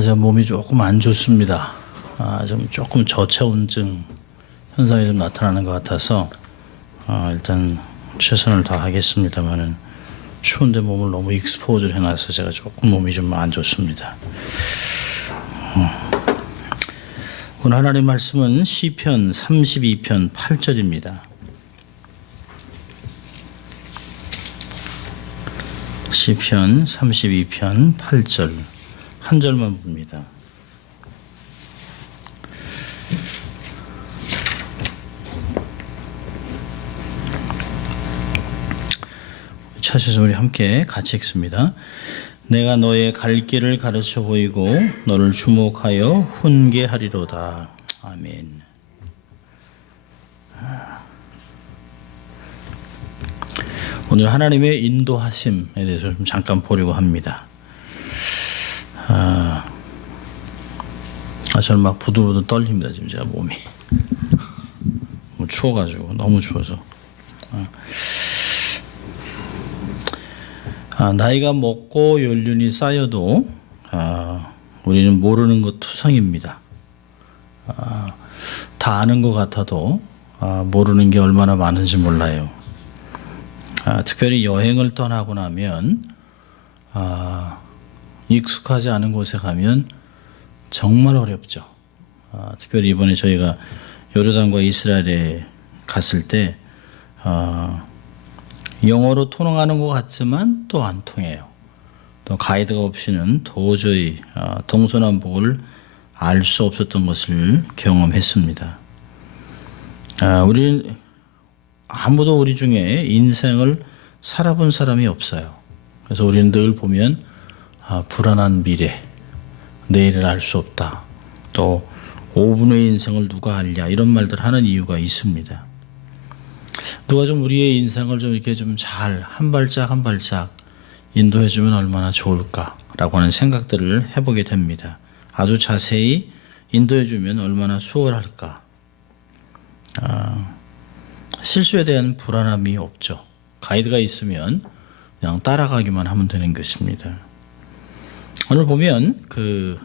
제 몸이 조금 안 좋습니다. 조금 저체온증 현상이 좀 나타나는 것 같아서 일단 최선을 다하겠습니다만은 추운데 몸을 너무 익스포즈를 해놔서 제가 조금 몸이 좀 안 좋습니다. 오늘 하나님 말씀은 시편 32편 8절입니다. 시편 32편 8절 한 절만 봅니다. 찾으셔서 우리 함께 같이 읽습니다. 내가 너의 갈 길을 가르쳐 보이고 너를 주목하여 훈계하리로다. 아멘. 오늘 하나님의 인도하심에 대해서 좀 잠깐 보려고 합니다. 저는 막 부들부들 떨립니다. 지금 제가 몸이 추워가지고 너무 추워서. 나이가 먹고 연륜이 쌓여도 우리는 모르는 것 투성입니다. 다 아는 것 같아도 모르는 게 얼마나 많은지 몰라요. 특별히 여행을 떠나고 나면 익숙하지 않은 곳에 가면 정말 어렵죠. 특별히 이번에 저희가 요르단과 이스라엘에 갔을 때 영어로 통하는 것 같지만 또 안 통해요. 또 가이드가 없이는 도저히 동서남북을 알 수 없었던 것을 경험했습니다. 우리는 아무도 우리 중에 인생을 살아본 사람이 없어요. 그래서 우리는 늘 보면 불안한 미래, 내일을 알 수 없다. 또 5분의 인생을 누가 알냐 이런 말들 하는 이유가 있습니다. 누가 좀 우리의 인생을 좀 이렇게 좀 잘 한 발짝 한 발짝 인도해 주면 얼마나 좋을까라고 하는 생각들을 해보게 됩니다. 아주 자세히 인도해 주면 얼마나 수월할까. 실수에 대한 불안함이 없죠. 가이드가 있으면 그냥 따라가기만 하면 되는 것입니다. 오늘 보면 그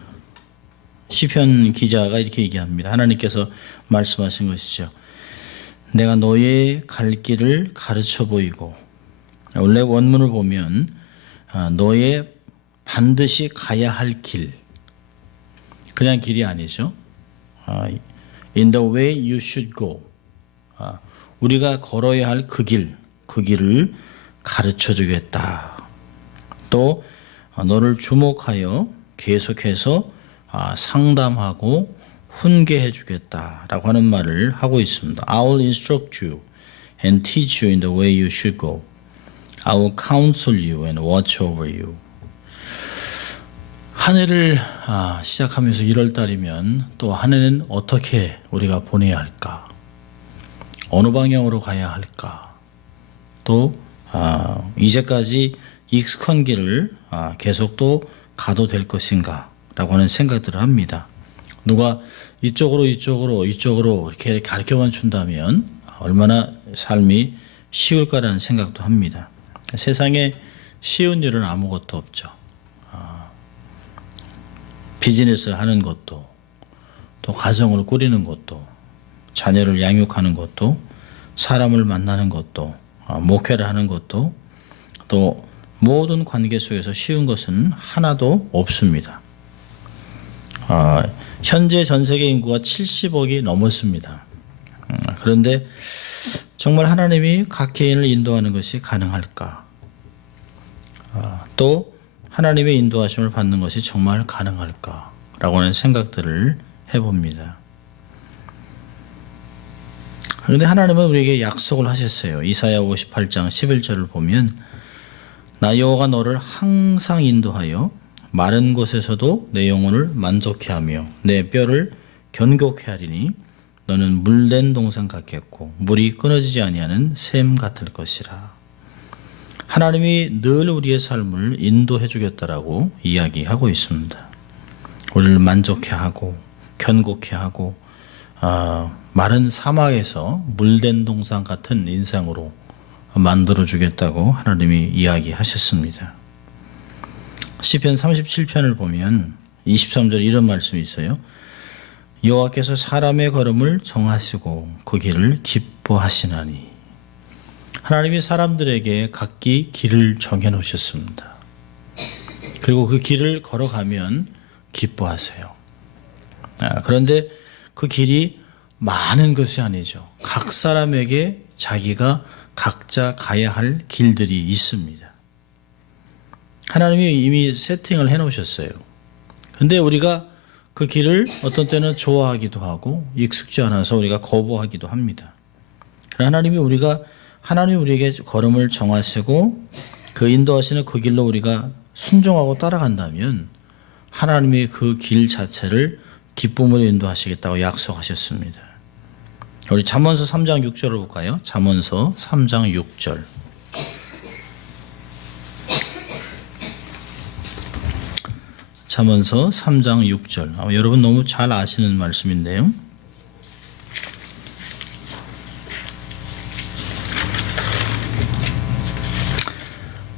시편 기자가 이렇게 얘기합니다. 하나님께서 말씀하신 것이죠. 내가 너의 갈 길을 가르쳐 보이고, 원래 원문을 보면 너의 반드시 가야 할 길, 그냥 길이 아니죠. In the way you should go, 우리가 걸어야 할 그 길을 가르쳐 주겠다. 또 너를 주목하여 계속해서 상담하고 훈계해 주겠다라고 하는 말을 하고 있습니다. I will instruct you and teach you in the way you should go. I will counsel you and watch over you. 한 해를 시작하면서 1월 달이면 또 한 해는 어떻게 우리가 보내야 할까? 어느 방향으로 가야 할까? 또 이제까지 익숙한 길을 계속 또 가도 될 것인가? 라고 하는 생각들을 합니다. 누가 이쪽으로 이렇게 가르쳐만 준다면 얼마나 삶이 쉬울까라는 생각도 합니다. 세상에 쉬운 일은 아무것도 없죠. 비즈니스를 하는 것도, 또 가정을 꾸리는 것도, 자녀를 양육하는 것도, 사람을 만나는 것도, 목회를 하는 것도, 또 모든 관계 속에서 쉬운 것은 하나도 없습니다. 현재 전 세계 인구가 70억이 넘었습니다. 그런데 정말 하나님이 각 개인을 인도하는 것이 가능할까? 또 하나님의 인도하심을 받는 것이 정말 가능할까? 라고 하는 생각들을 해봅니다. 그런데 하나님은 우리에게 약속을 하셨어요. 이사야 58장 11절을 보면 나 여호와가 너를 항상 인도하여 마른 곳에서도 내 영혼을 만족해 하며 내 뼈를 견고케 하리니 너는 물된 동산 같겠고 물이 끊어지지 아니하는 샘 같을 것이라. 하나님이 늘 우리의 삶을 인도해 주겠다라고 이야기하고 있습니다. 우리를 만족해 하고 견고케 하고 마른 사막에서 물된 동산 같은 인생으로 만들어 주겠다고 하나님이 이야기하셨습니다. 시편 37편을 보면 23절에 이런 말씀이 있어요. 여호와께서 사람의 걸음을 정하시고 그 길을 기뻐하시나니. 하나님이 사람들에게 각기 길을 정해 놓으셨습니다. 그리고 그 길을 걸어가면 기뻐하세요. 그런데 그 길이 많은 것이 아니죠. 각 사람에게 자기가 각자 가야 할 길들이 있습니다. 하나님이 이미 세팅을 해 놓으셨어요. 근데 우리가 그 길을 어떤 때는 좋아하기도 하고 익숙지 않아서 우리가 거부하기도 합니다. 하나님이 우리에게 걸음을 정하시고 그 인도하시는 그 길로 우리가 순종하고 따라간다면 하나님이 그 길 자체를 기쁨으로 인도하시겠다고 약속하셨습니다. 우리 잠언서 3장 6절을 볼까요? 잠언서 3장 6절. 잠언서 3장 6절. 아마 여러분 너무 잘 아시는 말씀인데요.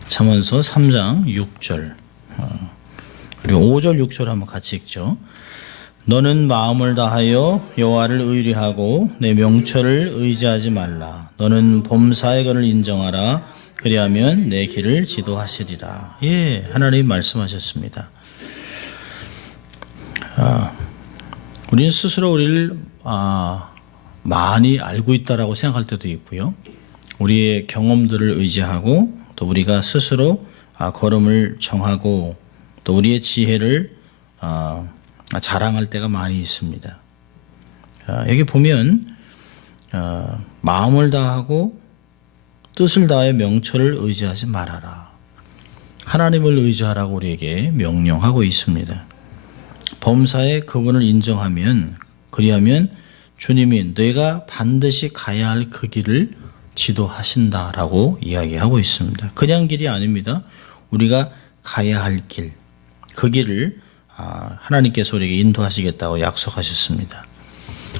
잠언서 3장 6절. 그리고 5절 6절 한번 같이 읽죠. 너는 마음을 다하여 여호와를 의뢰하고 내 명철을 의지하지 말라. 너는 범사의 것을 인정하라. 그리하면 내 길을 지도하시리라. 예, 하나님 말씀하셨습니다. 우리는 스스로 우리를 많이 알고 있다라고 생각할 때도 있고요. 우리의 경험들을 의지하고 또 우리가 스스로 걸음을 정하고 또 우리의 지혜를 자랑할 때가 많이 있습니다. 여기 보면 마음을 다하고 뜻을 다해 명철을 의지하지 말아라. 하나님을 의지하라고 우리에게 명령하고 있습니다. 범사에 그분을 인정하면 그리하면 주님이 내가 반드시 가야 할 그 길을 지도하신다라고 이야기하고 있습니다. 그냥 길이 아닙니다. 우리가 가야 할 길, 그 길을 하나님께서 우리에게 인도하시겠다고 약속하셨습니다.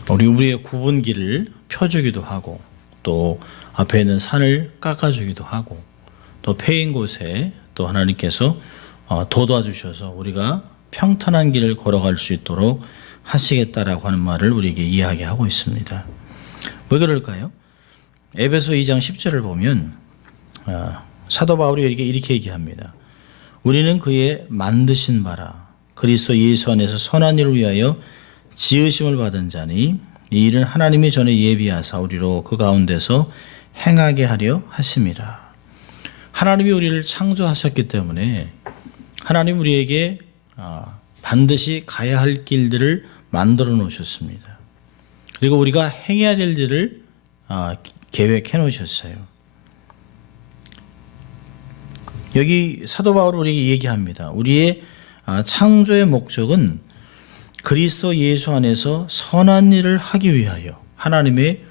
우리의 굽은 길을 펴주기도 하고 또 앞에 있는 산을 깎아주기도 하고 또 패인 곳에 또 하나님께서 돋아주셔서 우리가 평탄한 길을 걸어갈 수 있도록 하시겠다라고 하는 말을 우리에게 이야기하고 있습니다. 왜 그럴까요? 에베소 2장 10절을 보면 사도 바울이 이렇게 얘기합니다. 우리는 그의 만드신 바라 그리스도 예수 안에서 선한 일을 위하여 지으심을 받은 자니 이 일은 하나님이 전에 예비하사 우리로 그 가운데서 행하게 하려 하심이라. 하나님이 우리를 창조하셨기 때문에 하나님 우리에게 반드시 가야 할 길들을 만들어 놓으셨습니다. 그리고 우리가 행해야 될 일을 계획해 놓으셨어요. 여기 사도 바울은 우리에게 얘기합니다. 우리의 창조의 목적은 그리스도 예수 안에서 선한 일을 하기 위하여 하나님의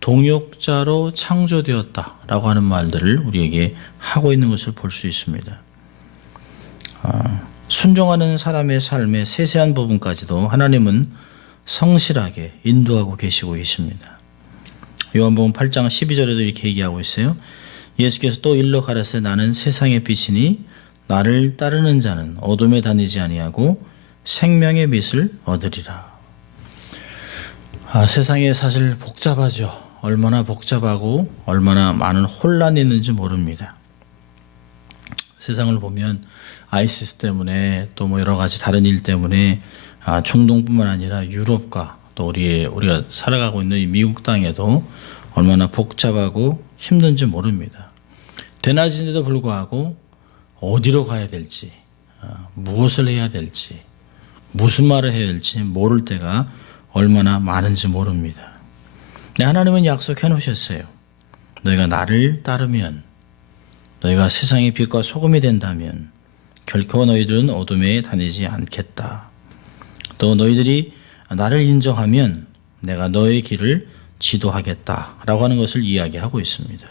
동역자로 창조되었다라고 하는 말들을 우리에게 하고 있는 것을 볼 수 있습니다. 순종하는 사람의 삶의 세세한 부분까지도 하나님은 성실하게 인도하고 계시고 계십니다. 요한복음 8장 12절에도 이렇게 얘기하고 있어요. 예수께서 또 일러 가라사대 나는 세상의 빛이니 나를 따르는 자는 어둠에 다니지 아니하고 생명의 빛을 얻으리라. 세상이 사실 복잡하죠. 얼마나 복잡하고 얼마나 많은 혼란이 있는지 모릅니다. 세상을 보면 아이시스 때문에 또 뭐 여러 가지 다른 일 때문에 중동뿐만 아니라 유럽과 또 우리가 살아가고 있는 이 미국 땅에도 얼마나 복잡하고 힘든지 모릅니다. 대낮인데도 불구하고 어디로 가야 될지, 무엇을 해야 될지, 무슨 말을 해야 될지 모를 때가 얼마나 많은지 모릅니다. 하나님은 약속해 놓으셨어요. 너희가 나를 따르면, 너희가 세상의 빛과 소금이 된다면 결코 너희들은 어둠에 다니지 않겠다. 또 너희들이 나를 인정하면 내가 너의 길을 지도하겠다라고 하는 것을 이야기하고 있습니다.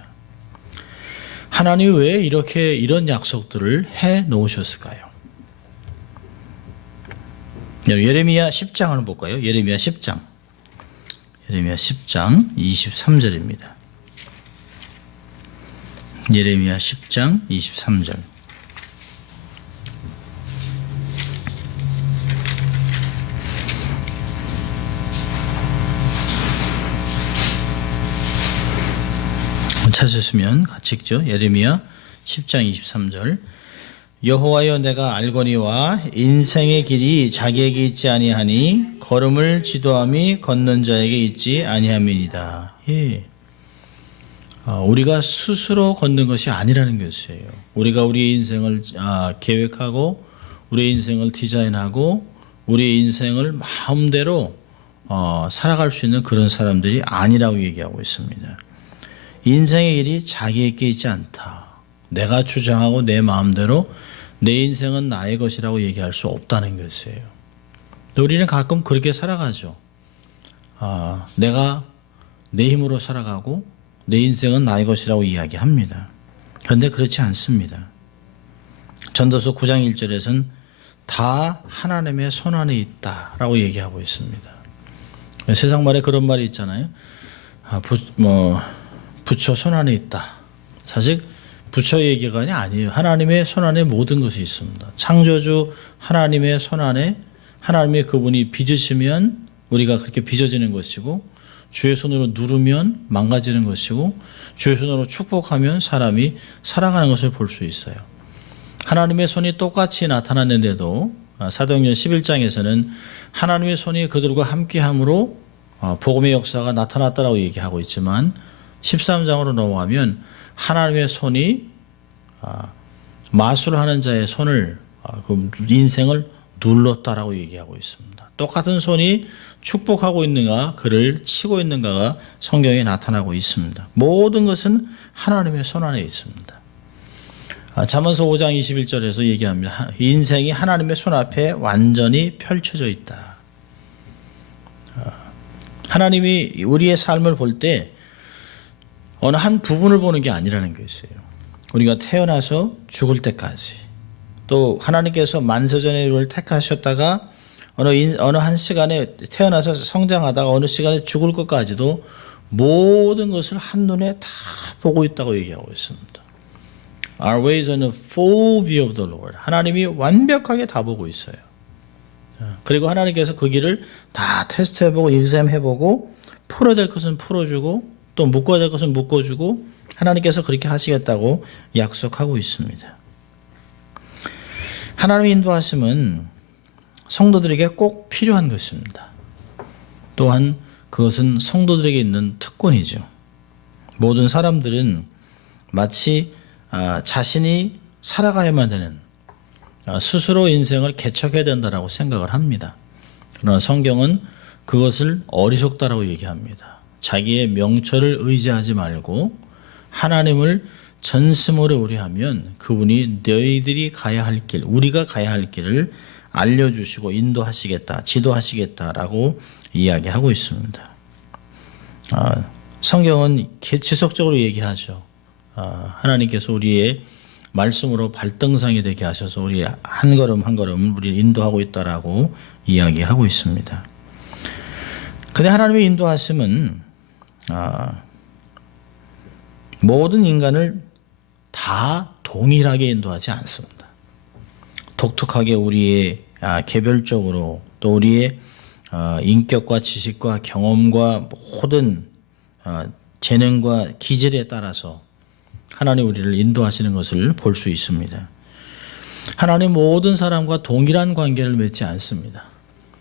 하나님이 왜 이런 약속들을 해 놓으셨을까요? 예레미야 10장을 볼까요? 예레미야 10장 23절입니다. 예레미야 10장 23절. 찾으시면 같이 읽죠. 예레미야 10장 23절. 여호와여 내가 알거니와 인생의 길이 자기에게 있지 아니하니 걸음을 지도함이 걷는 자에게 있지 아니함이니이다. 예. 우리가 스스로 걷는 것이 아니라는 것이에요. 우리가 우리의 인생을 계획하고 우리의 인생을 디자인하고 우리의 인생을 마음대로 살아갈 수 있는 그런 사람들이 아니라고 얘기하고 있습니다. 인생의 길이 자기에게 있지 않다. 내가 주장하고 내 마음대로 내 인생은 나의 것이라고 얘기할 수 없다는 것이에요. 우리는 가끔 그렇게 살아가죠. 내가 내 힘으로 살아가고 내 인생은 나의 것이라고 이야기합니다. 그런데 그렇지 않습니다. 전도서 9장 1절에서는 다 하나님의 손 안에 있다라고 얘기하고 있습니다. 세상 말에 그런 말이 있잖아요. 부처 손 안에 있다. 사실 부처 얘기가 아니에요. 하나님의 손 안에 모든 것이 있습니다. 창조주 하나님의 손 안에 하나님의 그분이 빚으시면 우리가 그렇게 빚어지는 것이고 주의 손으로 누르면 망가지는 것이고 주의 손으로 축복하면 사람이 살아가는 것을 볼 수 있어요. 하나님의 손이 똑같이 나타났는데도 사도행전 11장에서는 하나님의 손이 그들과 함께함으로 복음의 역사가 나타났다라고 얘기하고 있지만 13장으로 넘어가면 하나님의 손이 마술하는 자의 손을 그 인생을 눌렀다라고 얘기하고 있습니다. 똑같은 손이 축복하고 있는가 그를 치고 있는가가 성경에 나타나고 있습니다. 모든 것은 하나님의 손 안에 있습니다. 잠언서 5장 21절에서 얘기합니다. 인생이 하나님의 손 앞에 완전히 펼쳐져 있다. 하나님이 우리의 삶을 볼 때 어느 한 부분을 보는 게 아니라는 것이에요. 우리가 태어나서 죽을 때까지 또 하나님께서 만세전에 우리를 택하셨다가 어느 한 시간에 태어나서 성장하다가 어느 시간에 죽을 것까지도 모든 것을 한눈에 다 보고 있다고 얘기하고 있습니다. Our ways are in a full view of the Lord. 하나님이 완벽하게 다 보고 있어요. 그리고 하나님께서 그 길을 다 테스트해보고 exam해보고 풀어야 될 것은 풀어주고 또 묶어야 될 것은 묶어주고 하나님께서 그렇게 하시겠다고 약속하고 있습니다. 하나님의 인도하심은 성도들에게 꼭 필요한 것입니다. 또한 그것은 성도들에게 있는 특권이죠. 모든 사람들은 마치 자신이 살아가야만 되는 스스로 인생을 개척해야 된다고 생각을 합니다. 그러나 성경은 그것을 어리석다라고 얘기합니다. 자기의 명철을 의지하지 말고 하나님을 전심으로 의뢰하면 그분이 너희들이 가야 할 길, 우리가 가야 할 길을 알려주시고 인도하시겠다, 지도하시겠다라고 이야기하고 있습니다. 성경은 지속적으로 얘기하죠. 하나님께서 우리의 말씀으로 발등상이 되게 하셔서 우리 한 걸음 한 걸음 우리를 인도하고 있다라고 이야기하고 있습니다. 근데 하나님의 인도하심은 모든 인간을 다 동일하게 인도하지 않습니다. 독특하게 우리의 개별적으로 또 우리의 인격과 지식과 경험과 모든 재능과 기질에 따라서 하나님 우리를 인도하시는 것을 볼 수 있습니다. 하나님 모든 사람과 동일한 관계를 맺지 않습니다.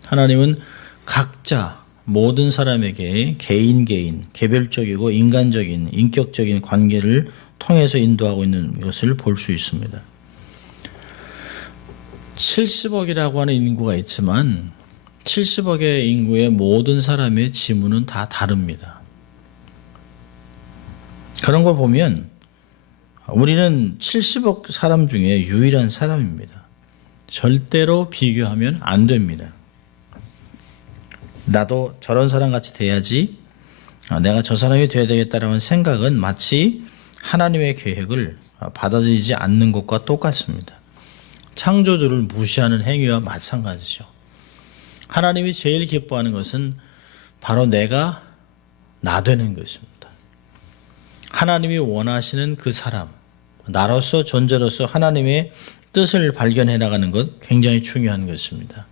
하나님은 각자 모든 사람에게 개인 개별적이고 인간적인 인격적인 관계를 통해서 인도하고 있는 것을 볼 수 있습니다. 70억이라고 하는 인구가 있지만 70억의 인구의 모든 사람의 지문은 다 다릅니다. 그런 걸 보면 우리는 70억 사람 중에 유일한 사람입니다. 절대로 비교하면 안 됩니다. 나도 저런 사람 같이 돼야지, 내가 저 사람이 돼야 되겠다라는 생각은 마치 하나님의 계획을 받아들이지 않는 것과 똑같습니다. 창조주를 무시하는 행위와 마찬가지죠. 하나님이 제일 기뻐하는 것은 바로 내가 나 되는 것입니다. 하나님이 원하시는 그 사람, 나로서 존재로서 하나님의 뜻을 발견해 나가는 것 굉장히 중요한 것입니다.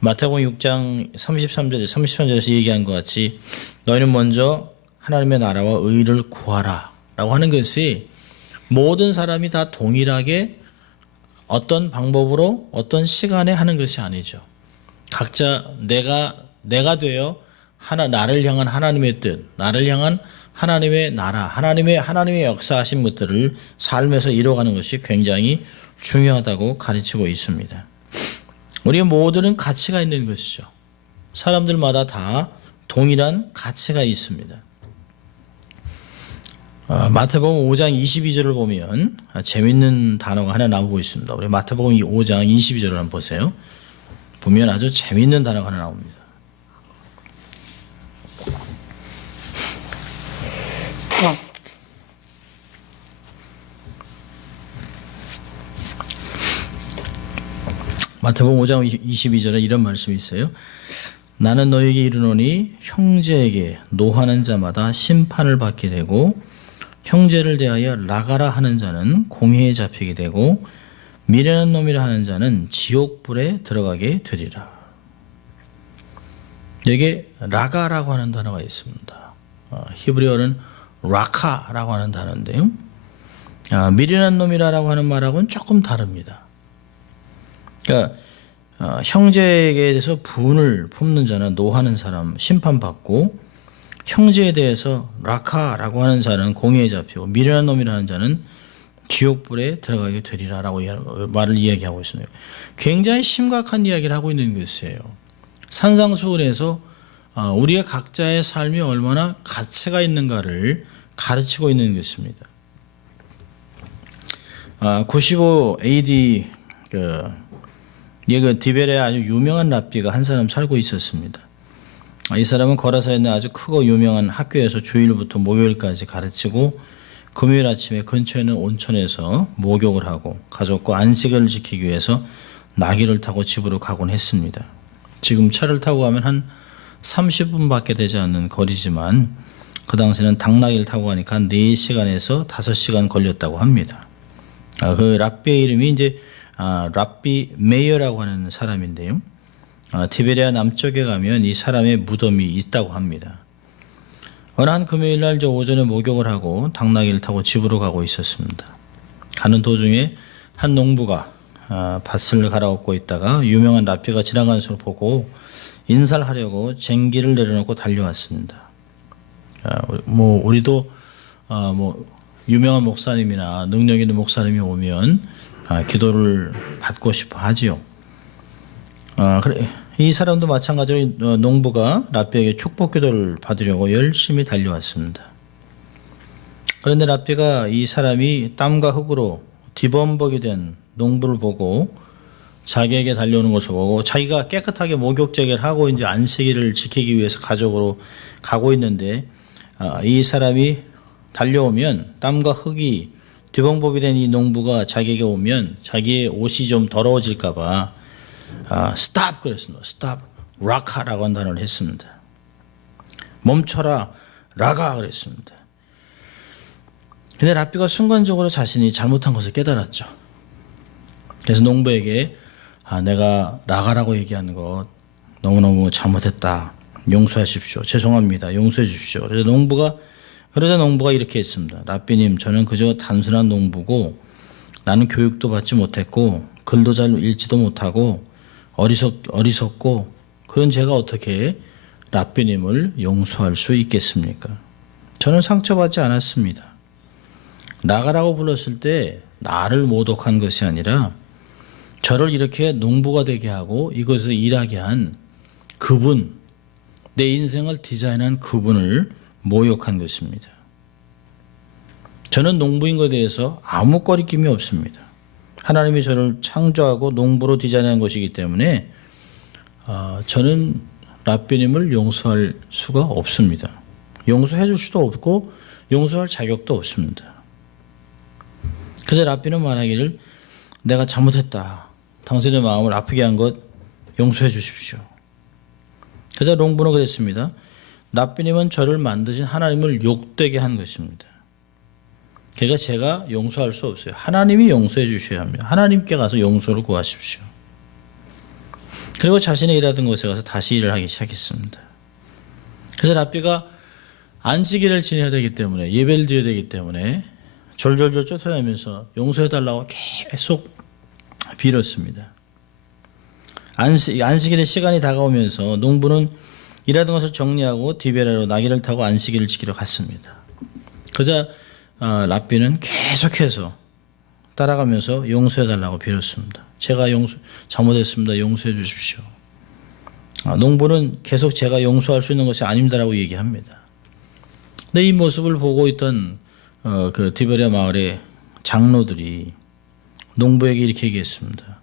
마태복음 6장 33절에서 얘기한 것 같이 너희는 먼저 하나님의 나라와 의를 구하라 라고 하는 것이 모든 사람이 다 동일하게 어떤 방법으로 어떤 시간에 하는 것이 아니죠. 각자 내가 되어 나를 향한 하나님의 뜻, 나를 향한 하나님의 나라, 하나님의 역사하신 것들을 삶에서 이뤄가는 것이 굉장히 중요하다고 가르치고 있습니다. 우리 모두는 가치가 있는 것이죠. 사람들마다 다 동일한 가치가 있습니다. 마태복음 5장 22절을 보면 재밌는 단어가 하나 나오고 있습니다. 우리 마태복음 5장 22절을 한번 보세요. 보면 아주 재밌는 단어가 하나 나옵니다. 마태복음 5장 22절에 이런 말씀이 있어요. 나는 너에게 이르노니 형제에게 노하는 자마다 심판을 받게 되고 형제를 대하여 나가라 하는 자는 공회에 잡히게 되고 미련한 놈이라 하는 자는 지옥불에 들어가게 되리라. 여기에 라가라고 하는 단어가 있습니다. 히브리어는 라카라고 하는 단어인데요. 미련한 놈이라고 하는 말하고는 조금 다릅니다. 그러니까 형제에게 대해서 분을 품는 자는 노하는 사람 심판받고 형제에 대해서 라카라고 하는 자는 공회에 잡히고 미련한 놈이라는 자는 지옥불에 들어가게 되리라라고 말을 이야기하고 있습니다. 굉장히 심각한 이야기를 하고 있는 것이에요. 산상수훈에서 우리의 각자의 삶이 얼마나 가치가 있는가를 가르치고 있는 것입니다. 95 AD 그 디베레에 아주 유명한 랍비가 한 사람 살고 있었습니다. 이 사람은 거라사에 있는 아주 크고 유명한 학교에서 주일부터 목요일까지 가르치고 금요일 아침에 근처에 있는 온천에서 목욕을 하고 가족과 안식을 지키기 위해서 나귀를 타고 집으로 가곤 했습니다. 지금 차를 타고 가면 한 30분밖에 되지 않는 거리지만 그 당시에는 당나귀를 타고 가니까 한 4시간에서 5시간 걸렸다고 합니다. 그 랍비의 이름이 이제 랍비 메이어라고 하는 사람인데요. 티베리아 남쪽에 가면 이 사람의 무덤이 있다고 합니다. 어느 한 금요일 날 저 오전에 목욕을 하고 당나귀를 타고 집으로 가고 있었습니다. 가는 도중에 한 농부가 밭을 갈아엎고 있다가 유명한 랍비가 지나가는 것을 보고 인사를 하려고 쟁기를 내려놓고 달려왔습니다. 우리도 유명한 목사님이나 능력 있는 목사님이 오면 기도를 받고 싶어 하지요. 그래. 이 사람도 마찬가지로 농부가 랍비에게 축복 기도를 받으려고 열심히 달려왔습니다. 그런데 랍비가 이 사람이 땀과 흙으로 뒤범벅이 된 농부를 보고 자기에게 달려오는 것을 보고 자기가 깨끗하게 목욕제기를 하고 이제 안식일을 지키기 위해서 가족으로 가고 있는데 이 사람이 달려오면 땀과 흙이 뒤범벅이 된 이 농부가 자기에게 오면 자기의 옷이 좀 더러워질까 봐 stop 그랬습니다. stop 라카라고 한 단어를 했습니다. 멈춰라 라가 그랬습니다. 근데 랍비가 순간적으로 자신이 잘못한 것을 깨달았죠. 그래서 농부에게 내가 라가라고 얘기한 것 너무너무 잘못했다. 용서하십시오. 죄송합니다. 용서해 주십시오. 그러자 농부가 이렇게 했습니다. 랍비님, 저는 그저 단순한 농부고 나는 교육도 받지 못했고 글도 잘 읽지도 못하고 어리석고 그런 제가 어떻게 랍비님을 용서할 수 있겠습니까? 저는 상처받지 않았습니다. 나가라고 불렀을 때 나를 모독한 것이 아니라 저를 이렇게 농부가 되게 하고 이것을 일하게 한 그분, 내 인생을 디자인한 그분을 모욕한 것입니다. 저는 농부인 것에 대해서 아무 꺼리낌이 없습니다. 하나님이 저를 창조하고 농부로 디자인한 것이기 때문에 저는 랍비님을 용서할 수가 없습니다. 용서해 줄 수도 없고 용서할 자격도 없습니다. 그래서 랍비는 말하기를 내가 잘못했다. 당신의 마음을 아프게 한 것 용서해 주십시오. 그래서 농부는 그랬습니다. 랍비님은 저를 만드신 하나님을 욕되게 한 것입니다. 그러니까 제가 용서할 수 없어요. 하나님이 용서해 주셔야 합니다. 하나님께 가서 용서를 구하십시오. 그리고 자신의 일하던 곳에 가서 다시 일을 하기 시작했습니다. 그래서 랍비가 안식일을 지내야 되기 때문에 예배를 드려야 되기 때문에 졸졸졸 쫓아다니면서 용서해달라고 계속 빌었습니다. 안식일의 시간이 다가오면서 농부는 일하던 것을 정리하고 디베라로 나귀를 타고 안식일을 지키러 갔습니다. 그러자 랍비는 계속해서 따라가면서 용서해달라고 빌었습니다. 제가 잘못했습니다. 용서해 주십시오. 농부는 계속 제가 용서할 수 있는 것이 아닙니다라고 얘기합니다. 근데 이 모습을 보고 있던 그 디베라 마을의 장로들이 농부에게 이렇게 얘기했습니다.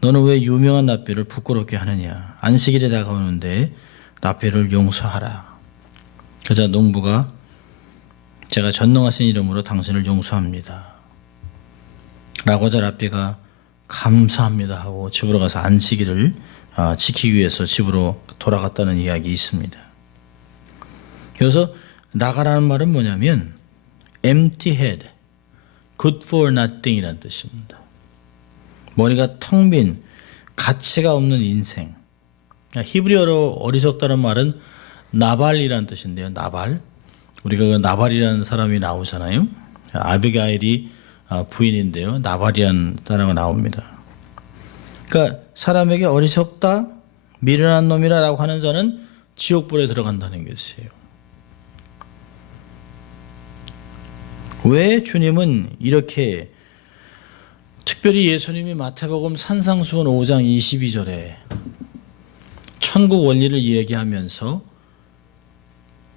너는 왜 유명한 랍비를 부끄럽게 하느냐? 안식일에 다가오는데 랍비를 용서하라. 그러자 농부가 제가 전능하신 이름으로 당신을 용서합니다. 라고 하자 랍비가 감사합니다 하고 집으로 가서 안식일을 지키기 위해서 집으로 돌아갔다는 이야기 있습니다. 여기서 나가라는 말은 뭐냐면 empty head, good for nothing 이라는 뜻입니다. 머리가 텅 빈 가치가 없는 인생. 히브리어로 어리석다는 말은 나발이라는 뜻인데요. 나발. 우리가 그 나발이라는 사람이 나오잖아요. 아비가일이 부인인데요. 나발이라는 단어가 나옵니다. 그러니까 사람에게 어리석다, 미련한 놈이라고 하는 자는 지옥불에 들어간다는 것이에요. 왜 주님은 이렇게 특별히 예수님이 마태복음 산상수훈 5장 22절에 천국 원리를 이야기하면서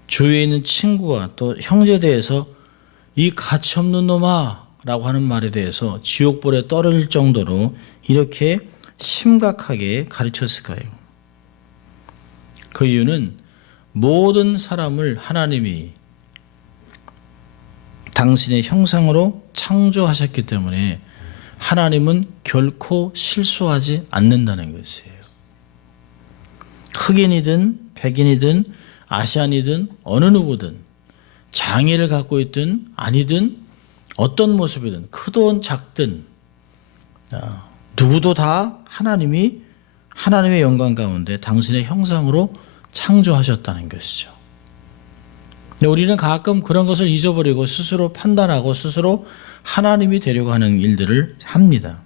주위에 있는 친구와 또 형제에 대해서 이 가치없는 놈아 라고 하는 말에 대해서 지옥불에 떨어질 정도로 이렇게 심각하게 가르쳤을까요? 그 이유는 모든 사람을 하나님이 당신의 형상으로 창조하셨기 때문에 하나님은 결코 실수하지 않는다는 것이에요. 흑인이든 백인이든 아시안이든 어느 누구든 장애를 갖고 있든 아니든 어떤 모습이든 크든 작든 누구도 다 하나님의 영광 가운데 당신의 형상으로 창조하셨다는 것이죠. 근데 우리는 가끔 그런 것을 잊어버리고 스스로 판단하고 스스로 하나님이 되려고 하는 일들을 합니다.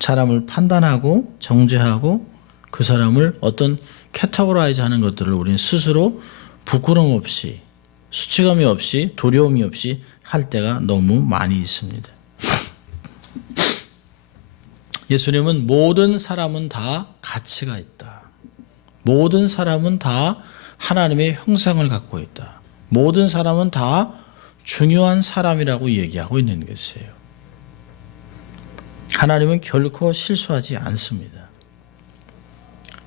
사람을 판단하고 정죄하고 그 사람을 어떤 캐터고라이즈 하는 것들을 우리는 스스로 부끄러움 없이 수치감이 없이 두려움이 없이 할 때가 너무 많이 있습니다. 예수님은 모든 사람은 다 가치가 있다. 모든 사람은 다 하나님의 형상을 갖고 있다. 모든 사람은 다 중요한 사람이라고 얘기하고 있는 것이에요. 하나님은 결코 실수하지 않습니다.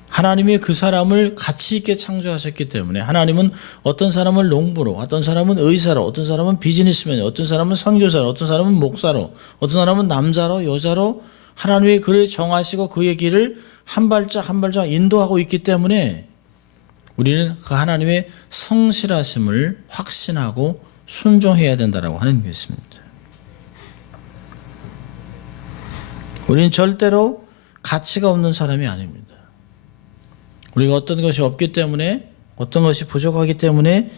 하나님이 그 사람을 가치 있게 창조하셨기 때문에 하나님은 어떤 사람을 농부로, 어떤 사람은 의사로, 어떤 사람은 비즈니스맨, 어떤 사람은 선교사로, 어떤 사람은 목사로, 어떤 사람은 남자로, 여자로 하나님이 그를 정하시고 그의 길을 한 발짝 한 발짝 인도하고 있기 때문에 우리는 그 하나님의 성실하심을 확신하고 순종해야 된다고 하는 것입니다. 우리는 절대로 가치가 없는 사람이 아닙니다. 우리가 어떤 것이 없기 때문에 어떤 것이 부족하기 때문에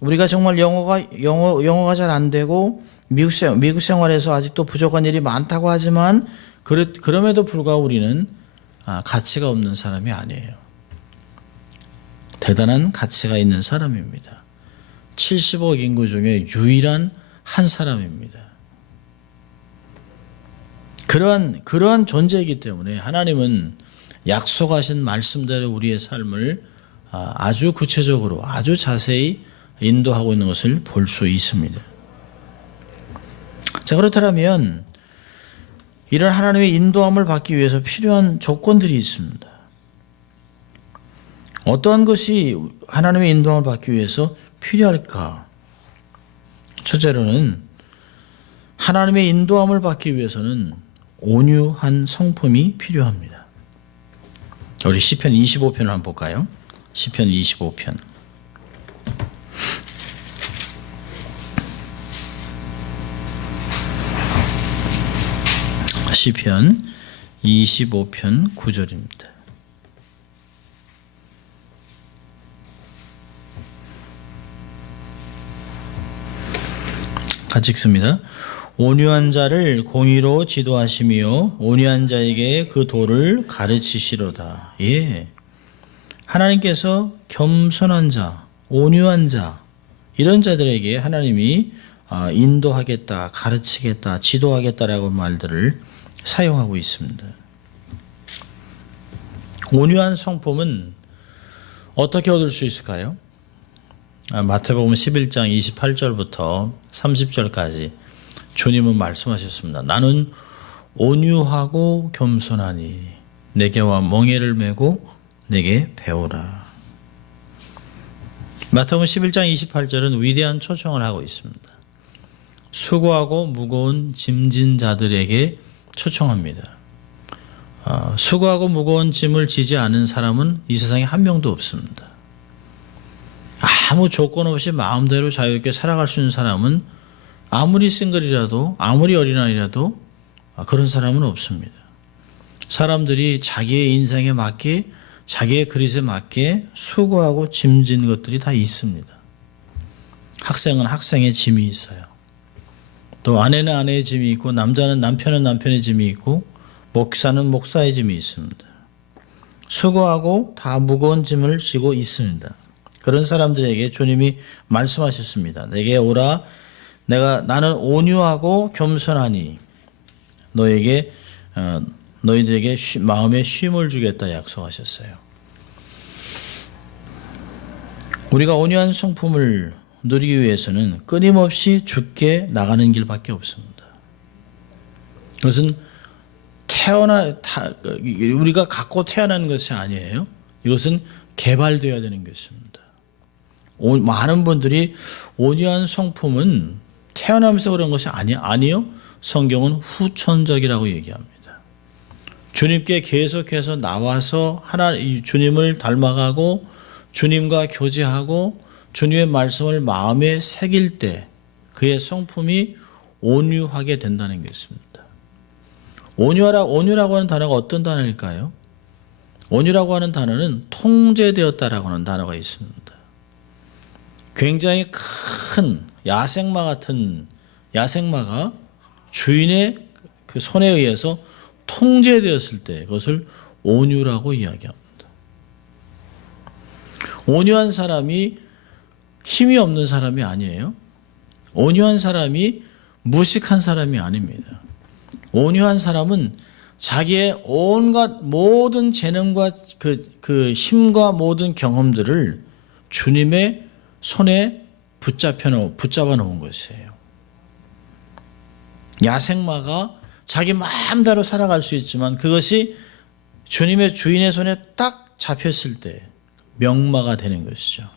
우리가 정말 영어가 잘 안 되고 미국 생활에서 아직도 부족한 일이 많다고 하지만 그럼에도 불구하고 우리는 가치가 없는 사람이 아니에요. 대단한 가치가 있는 사람입니다. 70억 인구 중에 유일한 한 사람입니다. 그러한 존재이기 때문에 하나님은 약속하신 말씀대로 우리의 삶을 아주 구체적으로 아주 자세히 인도하고 있는 것을 볼 수 있습니다. 자, 그렇다면 이런 하나님의 인도함을 받기 위해서 필요한 조건들이 있습니다. 어떠한 것이 하나님의 인도함을 받기 위해서 필요할까? 첫째로는 하나님의 인도함을 받기 위해서는 온유한 성품이 필요합니다. 우리 시편 25편을 한번 볼까요? 시편 25편. 시편 25편 9절입니다. '내 같이 읽습니다. 온유한 자를 공의로 지도하시며 온유한 자에게 그 도를 가르치시로다. 예. 하나님께서 겸손한 자, 온유한 자, 이런 자들에게 하나님이 인도하겠다, 가르치겠다, 지도하겠다라고 말들을 사용하고 있습니다. 온유한 성품은 어떻게 얻을 수 있을까요? 마태복음 11장 28절부터 30절까지 주님은 말씀하셨습니다. 나는 온유하고 겸손하니 내게와 멍에를 메고 내게 배우라. 마태복음 11장 28절은 위대한 초청을 하고 있습니다. 수고하고 무거운 짐진 자들에게 초청합니다. 수고하고 무거운 짐을 지지 않은 사람은 이 세상에 한 명도 없습니다. 아무 조건 없이 마음대로 자유롭게 살아갈 수 있는 사람은 아무리 싱글이라도 아무리 어린아이라도 그런 사람은 없습니다. 사람들이 자기의 인생에 맞게 자기의 그릇에 맞게 수고하고 짐진 것들이 다 있습니다. 학생은 학생의 짐이 있어요. 또 아내는 아내의 짐이 있고 남자는 남편은 남편의 짐이 있고 목사는 목사의 짐이 있습니다. 수고하고 다 무거운 짐을 지고 있습니다. 그런 사람들에게 주님이 말씀하셨습니다. 내게 오라. 나는 온유하고 겸손하니 너희들에게 마음에 쉼을 주겠다 약속하셨어요. 우리가 온유한 성품을 누리기 위해서는 끊임없이 죽게 나가는 길밖에 없습니다. 그것은 우리가 갖고 태어나는 것이 아니에요. 이것은 개발되어야 되는 것입니다. 많은 분들이 온유한 성품은 태어나면서 그런 것이 아니요. 성경은 후천적이라고 얘기합니다. 주님께 계속해서 나와서 주님을 닮아가고 주님과 교제하고 주님의 말씀을 마음에 새길 때 그의 성품이 온유하게 된다는 것입니다. 온유라고 하는 단어가 어떤 단어일까요? 온유라고 하는 단어는 통제되었다라고 하는 단어가 있습니다. 굉장히 큰 야생마 같은 야생마가 주인의 그 손에 의해서 통제되었을 때 그것을 온유라고 이야기합니다. 온유한 사람이 힘이 없는 사람이 아니에요. 온유한 사람이 무식한 사람이 아닙니다. 온유한 사람은 자기의 온갖 모든 재능과 그 힘과 모든 경험들을 주님의 손에 붙잡아 놓은 것이에요. 야생마가 자기 마음대로 살아갈 수 있지만 그것이 주님의 주인의 손에 딱 잡혔을 때 명마가 되는 것이죠.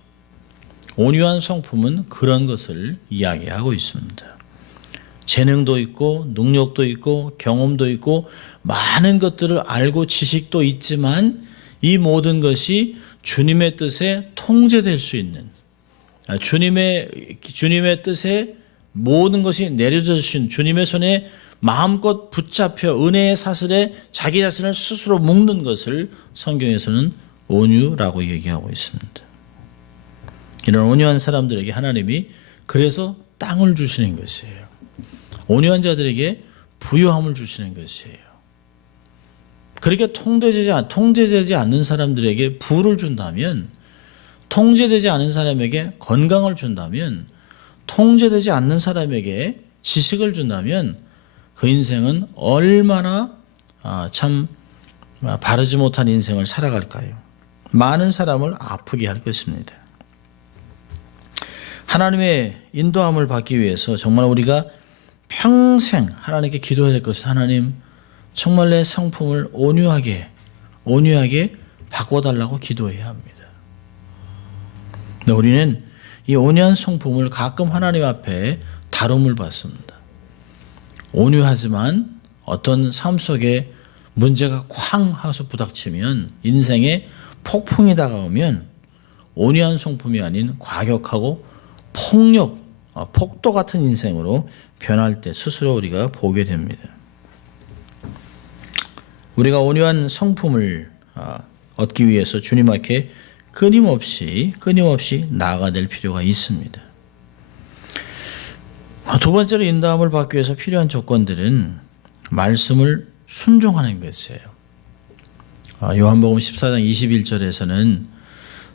온유한 성품은 그런 것을 이야기하고 있습니다. 재능도 있고 능력도 있고 경험도 있고 많은 것들을 알고 지식도 있지만 이 모든 것이 주님의 뜻에 통제될 수 있는 주님의 뜻에 모든 것이 내려질 수 있는 주님의 손에 마음껏 붙잡혀 은혜의 사슬에 자기 자신을 스스로 묶는 것을 성경에서는 온유라고 얘기하고 있습니다. 이런 온유한 사람들에게 하나님이 그래서 땅을 주시는 것이에요. 온유한 자들에게 부유함을 주시는 것이에요. 그렇게 통제되지 않는 사람들에게 부를 준다면, 통제되지 않은 사람에게 건강을 준다면, 통제되지 않는 사람에게 지식을 준다면 그 인생은 얼마나 참 바르지 못한 인생을 살아갈까요? 많은 사람을 아프게 할 것입니다. 하나님의 인도함을 받기 위해서 정말 우리가 평생 하나님께 기도해야 될 것은 하나님 정말 내 성품을 온유하게 바꿔달라고 기도해야 합니다. 우리는 이 온유한 성품을 가끔 하나님 앞에 다름을 받습니다. 온유하지만 어떤 삶 속에 문제가 쾅 하고서 부닥치면 인생에 폭풍이 다가오면 온유한 성품이 아닌 과격하고 폭도 같은 인생으로 변할 때 스스로 우리가 보게 됩니다. 우리가 온유한 성품을 얻기 위해서 주님 앞에 끊임없이 나아가야 될 필요가 있습니다. 두 번째로 인도함을 받기 위해서 필요한 조건들은 말씀을 순종하는 것이에요. 요한복음 14장 21절에서는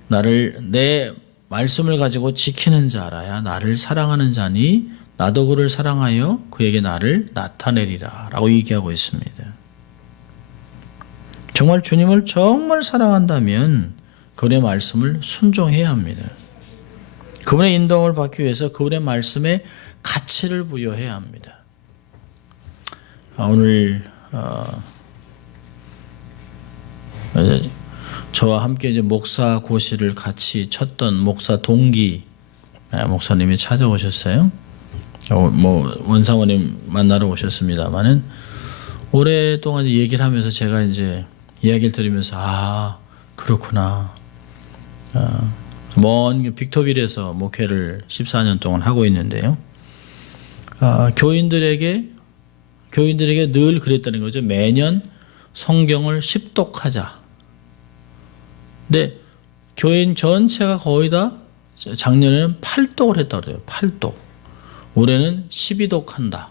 나를 내 말씀을 가지고 지키는 자라야 나를 사랑하는 자니 나도 그를 사랑하여 그에게 나를 나타내리라 라고 얘기하고 있습니다. 정말 주님을 정말 사랑한다면 그분의 말씀을 순종해야 합니다. 그분의 인도함을 받기 위해서 그분의 말씀에 가치를 부여해야 합니다. 오늘 저와 함께 이제 목사 고시를 같이 쳤던 목사 동기 목사님이 찾아오셨어요. 원사모님 만나러 오셨습니다만은 오랫동안 얘기를 하면서 제가 이제 이야기를 들으면서 그렇구나. 먼 빅토빌에서 목회를 14년 동안 하고 있는데요. 교인들에게 늘 그랬다는 거죠. 매년 성경을 십독하자. 근데 교인 전체가 거의 다 작년에는 8독을 했다고 그래요. 8독. 올해는 12독한다.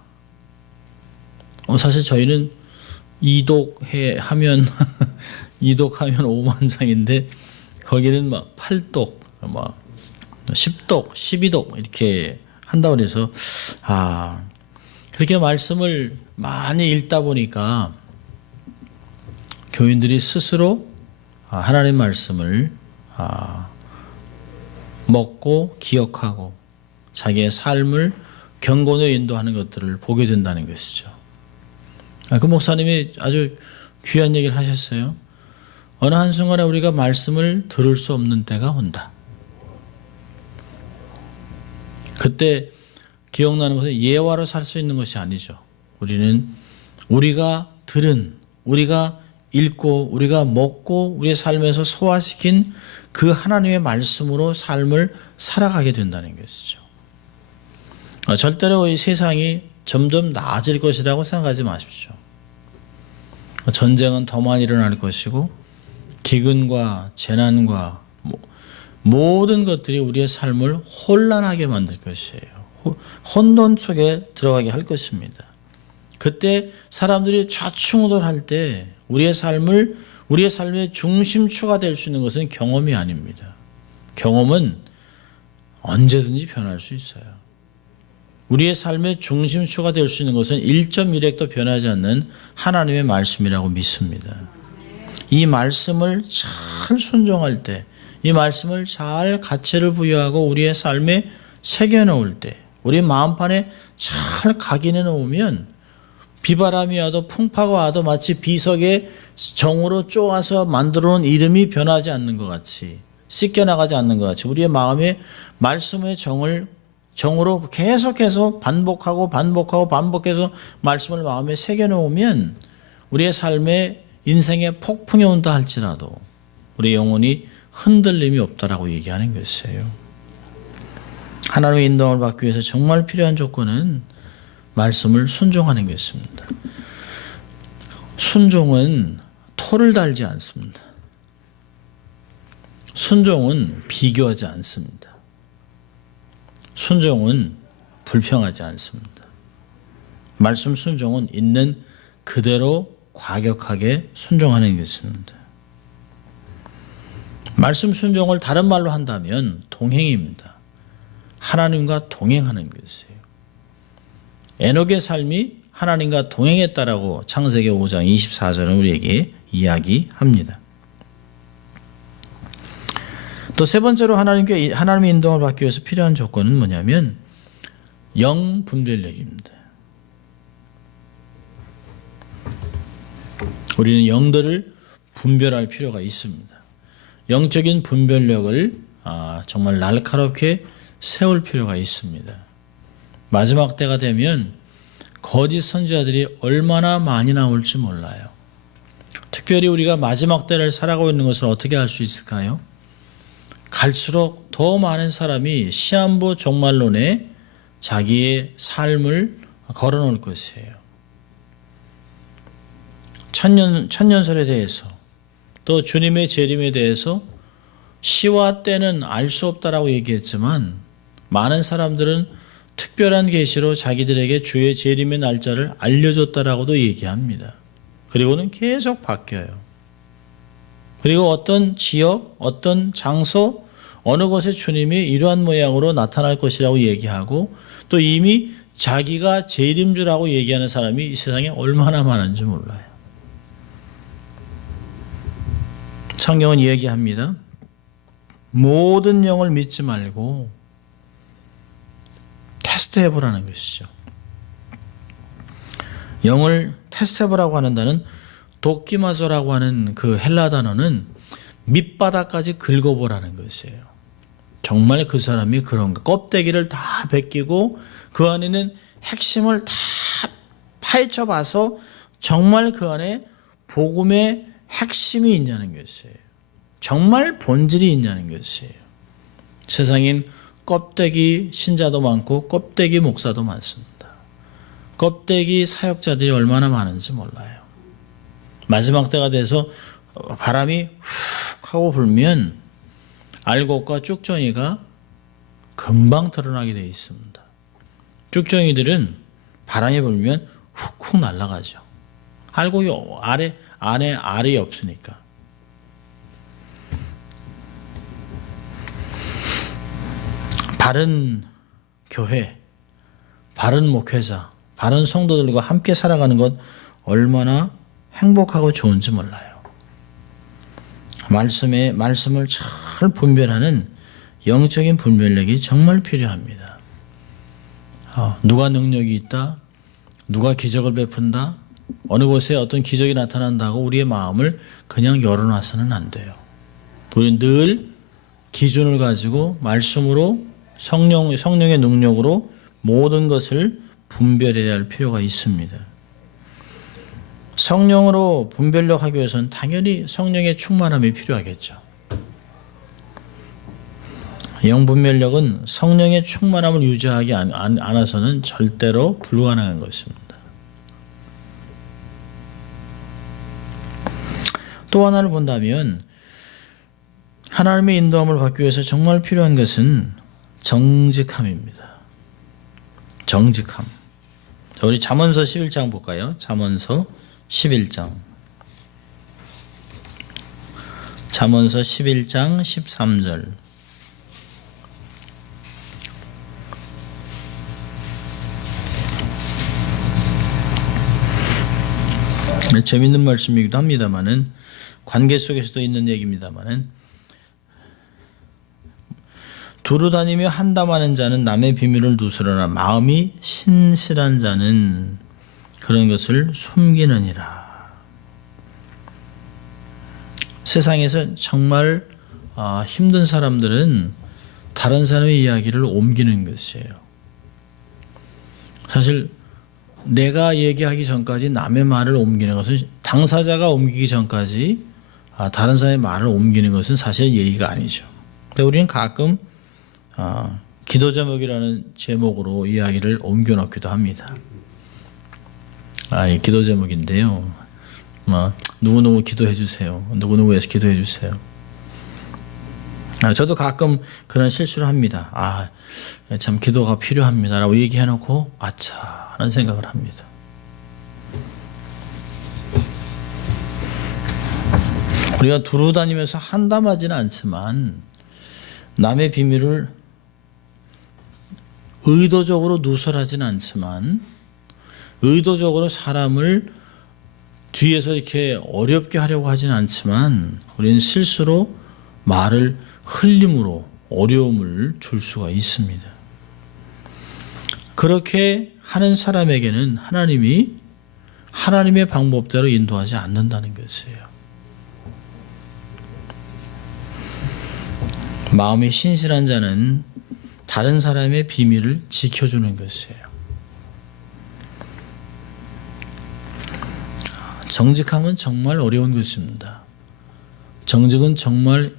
사실 저희는 2독 하면 2독하면 5만 장인데 거기는 막 8독, 막 10독, 12독 이렇게 한다고 그래서 그렇게 말씀을 많이 읽다 보니까 교인들이 스스로 하나님 말씀을 먹고 기억하고 자기의 삶을 경건으로 인도하는 것들을 보게 된다는 것이죠. 그 목사님이 아주 귀한 얘기를 하셨어요. 어느 한순간에 우리가 말씀을 들을 수 없는 때가 온다. 그때 기억나는 것은 예화로 살 수 있는 것이 아니죠. 우리는 우리가 들은, 우리가 읽고, 우리가 먹고, 우리의 삶에서 소화시킨 그 하나님의 말씀으로 삶을 살아가게 된다는 것이죠. 절대로 이 세상이 점점 나아질 것이라고 생각하지 마십시오. 전쟁은 더 많이 일어날 것이고 기근과 재난과 모든 것들이 우리의 삶을 혼란하게 만들 것이에요. 혼돈 속에 들어가게 할 것입니다. 그때 사람들이 좌충우돌할 때 우리의 삶의 중심추가 될 수 있는 것은 경험이 아닙니다. 경험은 언제든지 변할 수 있어요. 우리의 삶의 중심추가 될 수 있는 것은 1.1핵도 변하지 않는 하나님의 말씀이라고 믿습니다. 이 말씀을 잘 순종할 때, 이 말씀을 잘 가치를 부여하고 우리의 삶에 새겨놓을 때, 우리 마음판에 잘 각인해 놓으면 비바람이 와도 풍파가 와도 마치 비석에 정으로 쪼아서 만들어 놓은 이름이 변하지 않는 것 같이, 씻겨나가지 않는 것 같이 우리의 마음에 말씀의 정으로 계속해서 반복해서 말씀을 마음에 새겨놓으면 우리의 삶에 인생의 폭풍이 온다 할지라도 우리 영혼이 흔들림이 없다라고 얘기하는 것이에요. 하나님의 인도함을 받기 위해서 정말 필요한 조건은 말씀을 순종하는 것입니다. 순종은 토를 달지 않습니다. 순종은 비교하지 않습니다. 순종은 불평하지 않습니다. 말씀 순종은 있는 그대로 과격하게 순종하는 것입니다. 말씀 순종을 다른 말로 한다면 동행입니다. 하나님과 동행하는 것이에요. 에녹의 삶이 하나님과 동행했다라고 창세기 5장 24절은 우리에게 이야기합니다. 또 세 번째로 하나님의 인도함을 받기 위해서 필요한 조건은 뭐냐면 영 분별력입니다. 우리는 영들을 분별할 필요가 있습니다. 영적인 분별력을 정말 날카롭게 세울 필요가 있습니다. 마지막 때가 되면 거짓 선지자들이 얼마나 많이 나올지 몰라요. 특별히 우리가 마지막 때를 살아가고 있는 것을 어떻게 알 수 있을까요? 갈수록 더 많은 사람이 시한부 종말론에 자기의 삶을 걸어놓을 것이에요. 천년설에 대해서 또 주님의 재림에 대해서 시와 때는 알 수 없다라고 얘기했지만 많은 사람들은 특별한 계시로 자기들에게 주의 재림의 날짜를 알려줬다라고도 얘기합니다. 그리고는 계속 바뀌어요. 그리고 어떤 지역, 어떤 장소, 어느 곳에 주님이 이러한 모양으로 나타날 것이라고 얘기하고 또 이미 자기가 재림주라고 얘기하는 사람이 이 세상에 얼마나 많은지 몰라요. 성경은 얘기합니다. 모든 영을 믿지 말고 테스트해보라는 것이죠. 영을 테스트해보라고 하는 단어는 도끼마조라고 하는 그 헬라 단어는 밑바닥까지 긁어보라는 것이에요. 정말 그 사람이 그런가. 껍데기를 다 벗기고 그 안에는 핵심을 다 파헤쳐봐서 정말 그 안에 복음의 핵심이 있냐는 것이에요. 정말 본질이 있냐는 것이에요. 세상엔 껍데기 신자도 많고 껍데기 목사도 많습니다. 껍데기 사역자들이 얼마나 많은지 몰라요. 마지막 때가 돼서 바람이 훅 하고 불면 알곡과 쭉정이가 금방 드러나게 되어 있습니다. 쭉정이들은 바람이 불면 훅훅 날아가죠. 알곡이 안에 알이 없으니까. 바른 교회, 바른 목회자, 바른 성도들과 함께 살아가는 것 얼마나 행복하고 좋은지 몰라요. 말씀을 잘 분별하는 영적인 분별력이 정말 필요합니다. 누가 능력이 있다, 누가 기적을 베푼다, 어느 곳에 어떤 기적이 나타난다고 우리의 마음을 그냥 열어놔서는 안 돼요. 우리는 늘 기준을 가지고 말씀으로 성령의 능력으로 모든 것을 분별해야 할 필요가 있습니다. 성령으로 분별력 하기 위해서는 당연히 성령의 충만함이 필요하겠죠. 영분별력은 성령의 충만함을 유지하지 않아서는 절대로 불가능한 것입니다. 또 하나를 본다면 하나님의 인도함을 받기 위해서 정말 필요한 것은 정직함입니다. 정직함. 자, 우리 잠언서 11장 볼까요? 잠언서 11장. 잠언서 11장 13절. 재밌는 말씀이기도 합니다만은 관계 속에서도 있는 얘기입니다만은 두루 다니며 한담하는 자는 남의 비밀을 누스러나 마음이 신실한 자는 그런 것을 숨기느니라. 세상에서 정말 힘든 사람들은 다른 사람의 이야기를 옮기는 것이에요. 사실 내가 얘기하기 전까지 남의 말을 옮기는 것은 당사자가 옮기기 전까지 다른 사람의 말을 옮기는 것은 사실 예의가 아니죠. 근데 우리는 가끔 기도 제목이라는 제목으로 이야기를 옮겨놓기도 합니다. 이 기도 제목인데요. 누구누구 기도해 주세요. 누구누구 위해서 기도해 주세요. 저도 가끔 그런 실수를 합니다. 참 기도가 필요합니다 라고 얘기해놓고 아차 하는 생각을 합니다. 우리가 두루 다니면서 한담하지는 않지만 남의 비밀을 의도적으로 누설하지는 않지만 의도적으로 사람을 뒤에서 이렇게 어렵게 하려고 하지는 않지만 우리는 실수로 말을 흘림으로 어려움을 줄 수가 있습니다. 그렇게 하는 사람에게는 하나님이 하나님의 방법대로 인도하지 않는다는 것이에요. 마음이 신실한 자는 다른 사람의 비밀을 지켜주는 것이에요. 정직함은 정말 어려운 것입니다. 정직은 정말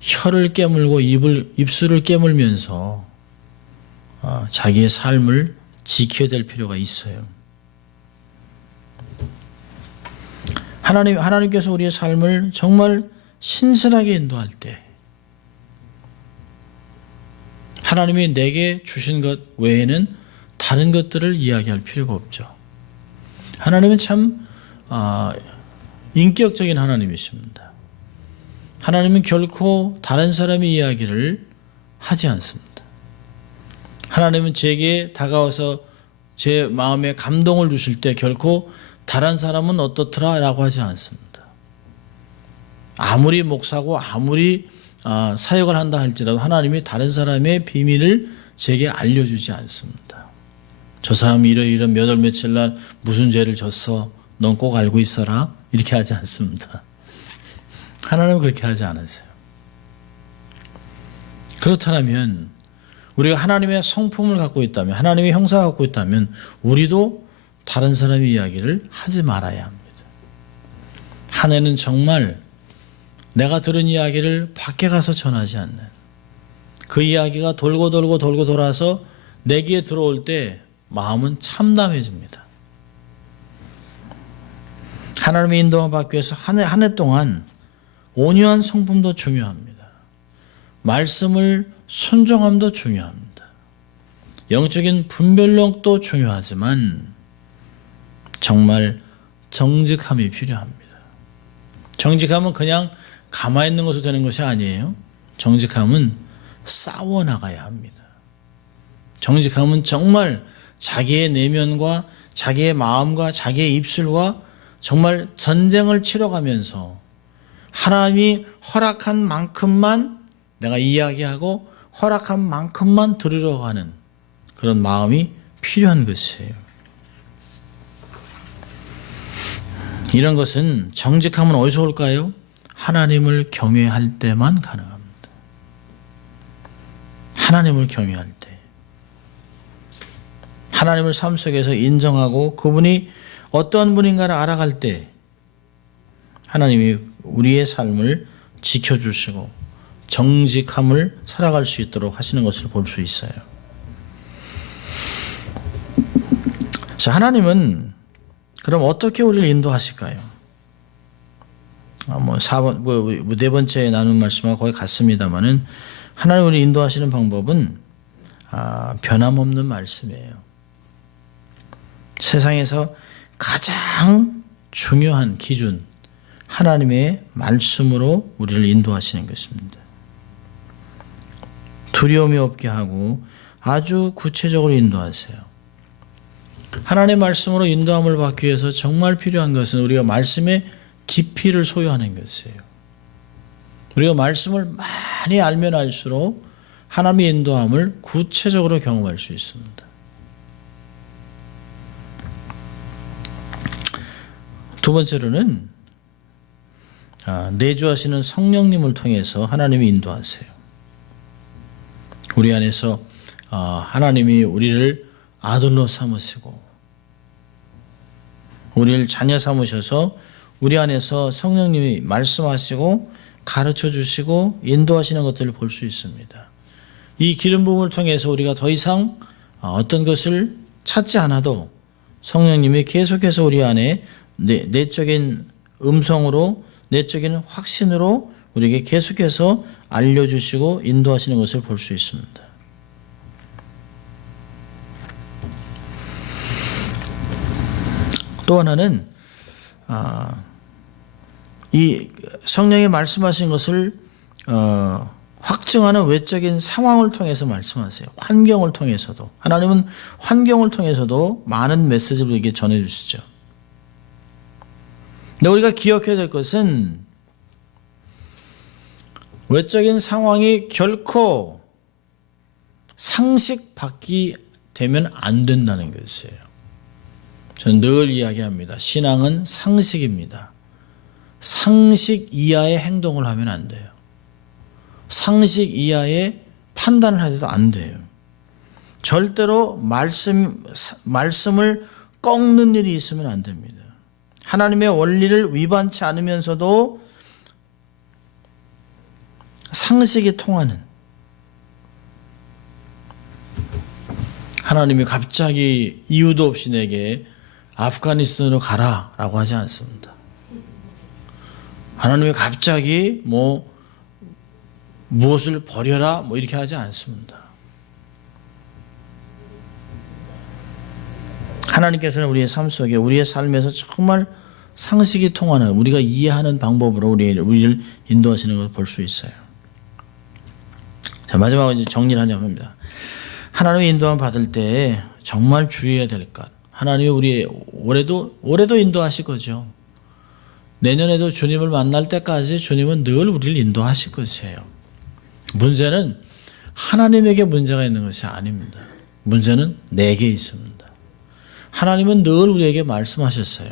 혀를 깨물고 입술을 깨물면서 자기의 삶을 지켜야 될 필요가 있어요. 하나님께서 우리의 삶을 정말 신실하게 인도할 때 하나님이 내게 주신 것 외에는 다른 것들을 이야기할 필요가 없죠. 하나님은 참 인격적인 하나님이십니다. 하나님은 결코 다른 사람의 이야기를 하지 않습니다. 하나님은 제게 다가와서 제 마음에 감동을 주실 때 결코 다른 사람은 어떻더라 라고 하지 않습니다. 아무리 목사고 아무리 사역을 한다 할지라도 하나님이 다른 사람의 비밀을 제게 알려주지 않습니다. 저 사람이 이런 몇 월 며칠 날 무슨 죄를 졌어 넌 꼭 알고 있어라 이렇게 하지 않습니다. 하나님은 그렇게 하지 않으세요. 그렇다면 우리가 하나님의 성품을 갖고 있다면, 하나님의 형상을 갖고 있다면 우리도 다른 사람의 이야기를 하지 말아야 합니다. 한 해는 정말 내가 들은 이야기를 밖에 가서 전하지 않는, 그 이야기가 돌고 돌아서 내게 들어올 때 마음은 참담해집니다. 하나님의 인도함을 받기 위해서 한 해 동안 온유한 성품도 중요합니다. 말씀을 순종함도 중요합니다. 영적인 분별력도 중요하지만 정말 정직함이 필요합니다. 정직함은 그냥 가만히 있는 것으로 되는 것이 아니에요. 정직함은 싸워나가야 합니다. 정직함은 정말 자기의 내면과 자기의 마음과 자기의 입술과 정말 전쟁을 치러가면서 하나님이 허락한 만큼만 내가 이야기하고 허락한 만큼만 들으러 가는 그런 마음이 필요한 것이에요. 이런 것은 정직함은 어디서 올까요? 하나님을 경외할 때만 가능합니다. 하나님을 경외할 때. 하나님을 삶 속에서 인정하고 그분이 어떤 분인가를 알아갈 때 하나님이 우리의 삶을 지켜주시고 정직함을 살아갈 수 있도록 하시는 것을 볼 수 있어요. 자, 하나님은 그럼 어떻게 우리를 인도하실까요? 네 번째 나눈 말씀과 거의 같습니다만은 하나님 우리를 인도하시는 방법은 변함없는 말씀이에요. 세상에서 가장 중요한 기준, 하나님의 말씀으로 우리를 인도하시는 것입니다. 두려움이 없게 하고 아주 구체적으로 인도하세요. 하나님의 말씀으로 인도함을 받기 위해서 정말 필요한 것은 우리가 말씀의 깊이를 소유하는 것이에요. 우리가 말씀을 많이 알면 알수록 하나님의 인도함을 구체적으로 경험할 수 있습니다. 두 번째로는 내주하시는 성령님을 통해서 하나님이 인도하세요. 우리 안에서 하나님이 우리를 아들로 삼으시고 우리를 자녀 삼으셔서 우리 안에서 성령님이 말씀하시고 가르쳐 주시고 인도하시는 것들을 볼 수 있습니다. 이 기름 부음을 통해서 우리가 더 이상 어떤 것을 찾지 않아도 성령님이 계속해서 우리 안에 내적인 음성으로 내적인 확신으로 우리에게 계속해서 알려주시고 인도하시는 것을 볼 수 있습니다. 또 하나는 이 성령이 말씀하신 것을 확증하는 외적인 상황을 통해서 말씀하세요. 환경을 통해서도. 하나님은 환경을 통해서도 많은 메시지를 우리에게 전해주시죠. 근데 우리가 기억해야 될 것은 외적인 상황이 결코 상식 밖이 되면 안 된다는 것이에요. 저는 늘 이야기합니다. 신앙은 상식입니다. 상식 이하의 행동을 하면 안 돼요. 상식 이하의 판단을 해도 안 돼요. 절대로 말씀을 꺾는 일이 있으면 안 됩니다. 하나님의 원리를 위반치 않으면서도 상식이 통하는, 하나님이 갑자기 이유도 없이 내게 아프가니스탄으로 가라라고 하지 않습니다. 하나님이 갑자기 무엇을 버려라 이렇게 하지 않습니다. 하나님께서는 우리의 삶 속에 우리의 삶에서 정말 상식이 통하는 우리가 이해하는 방법으로 우리를 인도하시는 것을 볼 수 있어요. 자, 마지막으로 이제 정리를 하려고 합니다. 하나님의 인도함 받을 때 정말 주의해야 될 것. 하나님이 우리 올해도 인도하실 거죠. 내년에도 주님을 만날 때까지 주님은 늘 우리를 인도하실 것이에요. 문제는 하나님에게 문제가 있는 것이 아닙니다. 문제는 내게 있습니다. 하나님은 늘 우리에게 말씀하셨어요.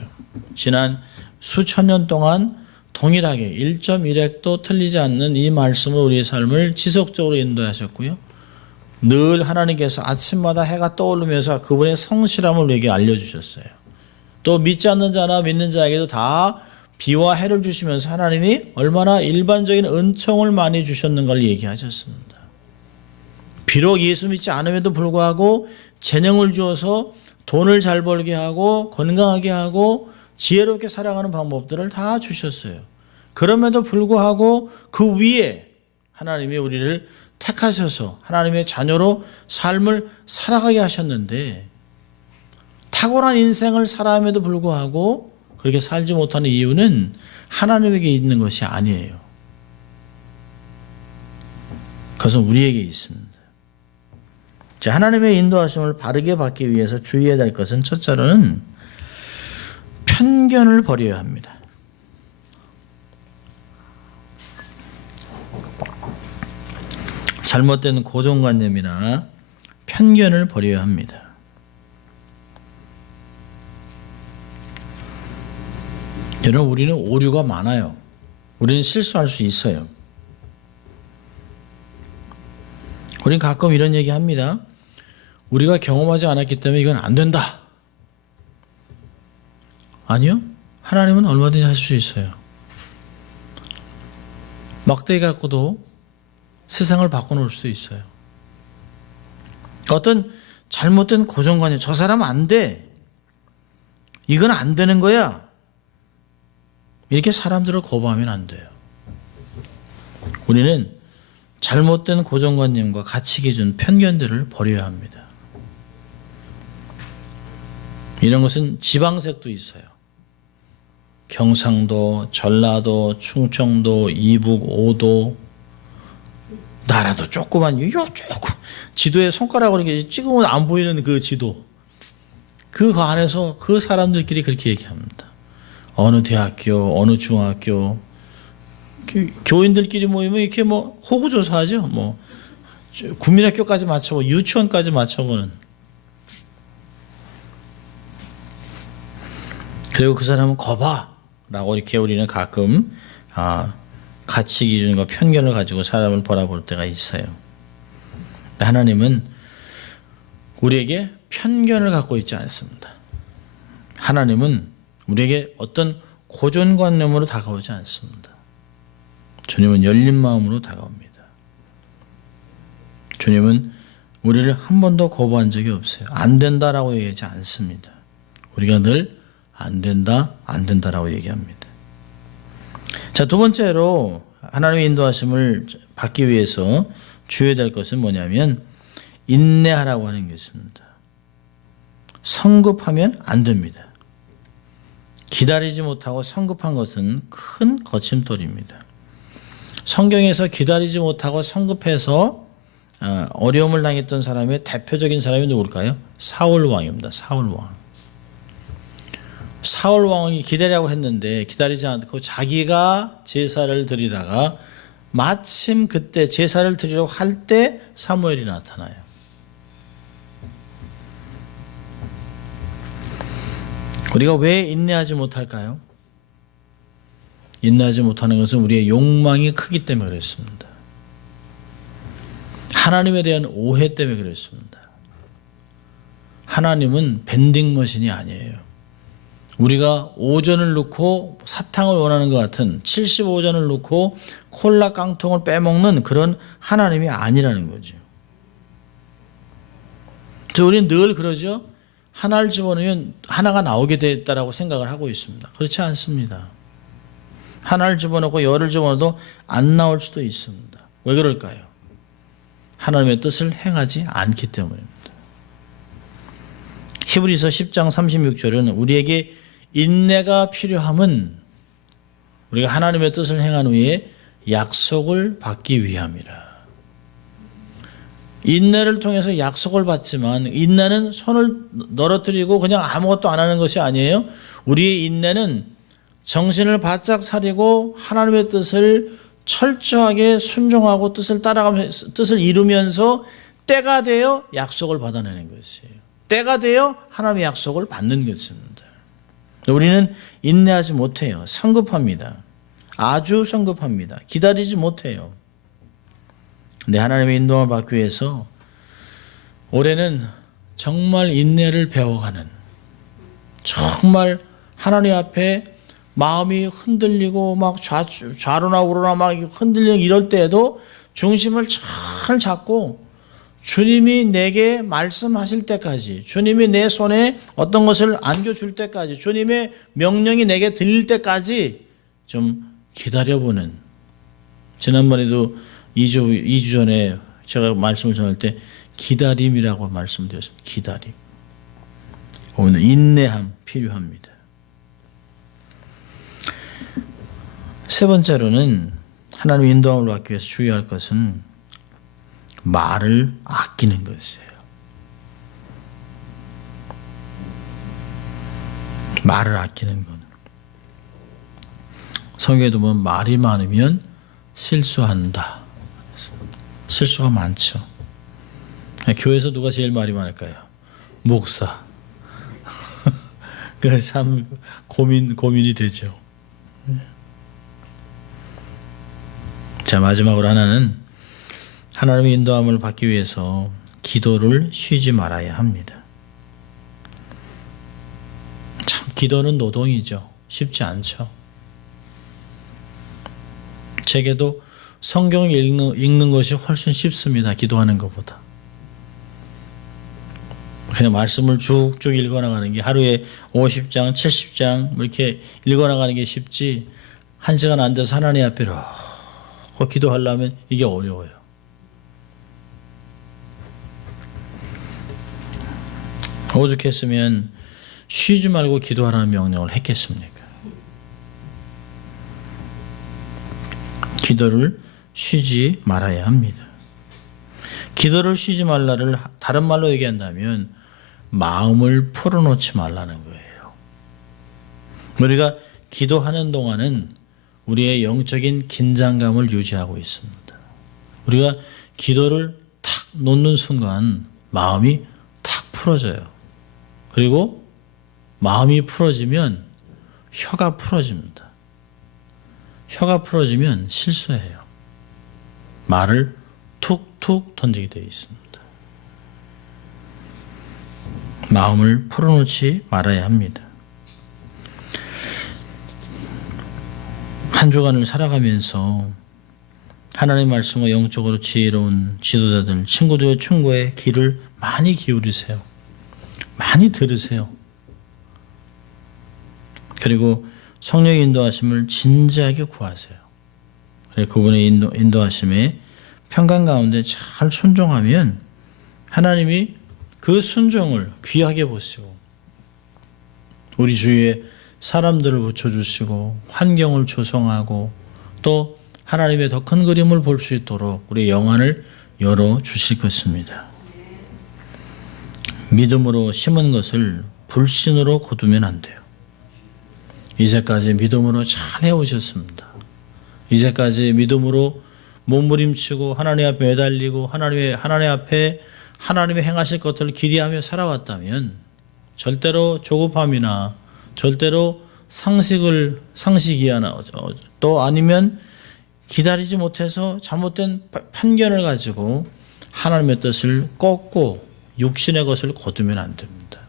지난 수천 년 동안 동일하게 1.1획도 틀리지 않는 이 말씀으로 우리의 삶을 지속적으로 인도하셨고요. 늘 하나님께서 아침마다 해가 떠오르면서 그분의 성실함을 우리에게 알려주셨어요. 또 믿지 않는 자나 믿는 자에게도 다 비와 해를 주시면서 하나님이 얼마나 일반적인 은총을 많이 주셨는가를 얘기하셨습니다. 비록 예수 믿지 않음에도 불구하고 재능을 주어서 돈을 잘 벌게 하고 건강하게 하고 지혜롭게 살아가는 방법들을 다 주셨어요. 그럼에도 불구하고 그 위에 하나님이 우리를 택하셔서 하나님의 자녀로 삶을 살아가게 하셨는데 탁월한 인생을 살아함에도 불구하고 그렇게 살지 못하는 이유는 하나님에게 있는 것이 아니에요. 그것은 우리에게 있습니다. 자, 하나님의 인도하심을 바르게 받기 위해서 주의해야 될 것은 첫째로는 편견을 버려야 합니다. 잘못된 고정관념이나 편견을 버려야 합니다. 여러분, 우리는 오류가 많아요. 우리는 실수할 수 있어요. 우리는 가끔 이런 얘기 합니다. 우리가 경험하지 않았기 때문에 이건 안 된다. 아니요. 하나님은 얼마든지 하실 수 있어요. 막대기 갖고도 세상을 바꿔놓을 수 있어요. 어떤 잘못된 고정관념, 저 사람 안 돼. 이건 안 되는 거야. 이렇게 사람들을 거부하면 안 돼요. 우리는 잘못된 고정관념과 가치기준, 편견들을 버려야 합니다. 이런 것은 지방색도 있어요. 경상도, 전라도, 충청도, 이북, 오도, 나라도 조그만 조금 지도에 손가락으로 이렇게 찍으면 안 보이는 그 지도, 그 안에서 그 사람들끼리 그렇게 얘기합니다. 어느 대학교, 어느 중학교, 교인들끼리 모이면 이렇게 뭐 호구조사하죠. 뭐 국민학교까지 맞춰보고 유치원까지 맞춰보는. 그리고 그 사람은 거봐라고 이렇게 우리는 가끔 가치 기준과 편견을 가지고 사람을 바라볼 때가 있어요. 하나님은 우리에게 편견을 갖고 있지 않습니다. 하나님은 우리에게 어떤 고정관념으로 다가오지 않습니다. 주님은 열린 마음으로 다가옵니다. 주님은 우리를 한 번도 거부한 적이 없어요. 안 된다라고 얘기하지 않습니다. 우리가 늘 안 된다, 안 된다라고 얘기합니다. 자, 두 번째로 하나님의 인도하심을 받기 위해서 주의해야 될 것은 뭐냐면 인내하라고 하는 것입니다. 성급하면 안 됩니다. 기다리지 못하고 성급한 것은 큰 거침돌입니다. 성경에서 기다리지 못하고 성급해서 어려움을 당했던 사람의 대표적인 사람이 누굴까요? 사울 왕입니다. 사울 왕. 사울 왕이 기다리라고 했는데 기다리지 않고 자기가 제사를 드리다가 마침 그때 제사를 드리려고 할 때 사무엘이 나타나요. 우리가 왜 인내하지 못할까요? 인내하지 못하는 것은 우리의 욕망이 크기 때문에 그렇습니다. 하나님에 대한 오해 때문에 그렇습니다. 하나님은 밴딩머신이 아니에요. 우리가 오전을 넣고 사탕을 원하는 것 같은 75전을 넣고 콜라 깡통을 빼먹는 그런 하나님이 아니라는 거죠. 우리는 늘 그러죠. 하나를 집어넣으면 하나가 나오게 됐다라고 생각을 하고 있습니다. 그렇지 않습니다. 하나를 집어넣고 열을 집어넣어도 안 나올 수도 있습니다. 왜 그럴까요? 하나님의 뜻을 행하지 않기 때문입니다. 히브리서 10장 36절은 우리에게 인내가 필요함은 우리가 하나님의 뜻을 행한 후에 약속을 받기 위함이라. 인내를 통해서 약속을 받지만 인내는 손을 떨어뜨리고 그냥 아무것도 안 하는 것이 아니에요. 우리의 인내는 정신을 바짝 차리고 하나님의 뜻을 철저하게 순종하고 뜻을 따라가면서 뜻을 이루면서 때가 되어 약속을 받아내는 것이에요. 때가 되어 하나님의 약속을 받는 것입니다. 우리는 인내하지 못해요. 성급합니다. 아주 성급합니다. 기다리지 못해요. 근데 하나님의 인도함을 받기 위해서 올해는 정말 인내를 배워가는, 정말 하나님 앞에 마음이 흔들리고 막 좌로나 우로나 막 흔들리는 이럴 때에도 중심을 잘 잡고 주님이 내게 말씀하실 때까지, 주님이 내 손에 어떤 것을 안겨줄 때까지, 주님의 명령이 내게 들릴 때까지 좀 기다려보는. 지난번에도 2주 전에 제가 말씀을 전할 때 기다림이라고 말씀드렸습니다. 기다림. 오늘 인내함 필요합니다. 세 번째로는 하나님의 인도함을 받기 위해서 주의할 것은 말을 아끼는 것이에요. 말을 아끼는 것. 성경에도 보면 말이 많으면 실수한다. 실수가 많죠. 교회에서 누가 제일 말이 많을까요? 목사. 그래서 참 고민이 되죠. 자, 마지막으로 하나는 하나님의 인도함을 받기 위해서 기도를 쉬지 말아야 합니다. 참 기도는 노동이죠. 쉽지 않죠. 제게도 성경을 읽는 것이 훨씬 쉽습니다. 기도하는 것보다. 그냥 말씀을 쭉쭉 읽어나가는 게 하루에 50장, 70장 이렇게 읽어나가는 게 쉽지, 한 시간 앉아서 하나님 앞에 기도하려면 이게 어려워요. 오죽했으면 쉬지 말고 기도하라는 명령을 했겠습니까? 기도를 쉬지 말아야 합니다. 기도를 쉬지 말라를 다른 말로 얘기한다면 마음을 풀어놓지 말라는 거예요. 우리가 기도하는 동안은 우리의 영적인 긴장감을 유지하고 있습니다. 우리가 기도를 탁 놓는 순간 마음이 탁 풀어져요. 그리고 마음이 풀어지면 혀가 풀어집니다. 혀가 풀어지면 실수해요. 말을 툭툭 던지게 되어 있습니다. 마음을 풀어놓지 말아야 합니다. 한 주간을 살아가면서 하나님의 말씀과 영적으로 지혜로운 지도자들, 친구들의 충고에 귀를 많이 기울이세요. 많이 들으세요. 그리고 성령의 인도하심을 진지하게 구하세요. 그리고 그분의 인도하심에 평강 가운데 잘 순종하면 하나님이 그 순종을 귀하게 보시고 우리 주위에 사람들을 붙여주시고 환경을 조성하고 또 하나님의 더 큰 그림을 볼 수 있도록 우리의 영안을 열어주실 것입니다. 믿음으로 심은 것을 불신으로 거두면 안 돼요. 이제까지 믿음으로 잘 해오셨습니다. 이제까지 믿음으로 몸부림치고 하나님 앞에 매달리고 하나님 앞에 하나님의 행하실 것들을 기대하며 살아왔다면 절대로 조급함이나 절대로 상식이나 또 아니면 기다리지 못해서 잘못된 편견을 가지고 하나님의 뜻을 꺾고 육신의 것을 거두면 안 됩니다.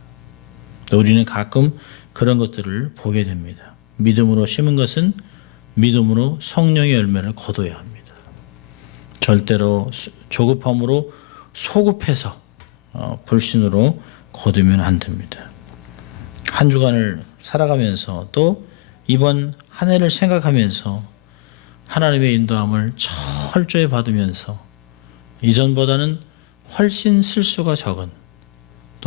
우리는 가끔 그런 것들을 보게 됩니다. 믿음으로 심은 것은 믿음으로 성령의 열매를 거둬야 합니다. 절대로 조급함으로 소급해서 불신으로 거두면 안 됩니다. 한 주간을 살아가면서 또 이번 한 해를 생각하면서 하나님의 인도함을 철저히 받으면서 이전보다는 훨씬 실수가 적은,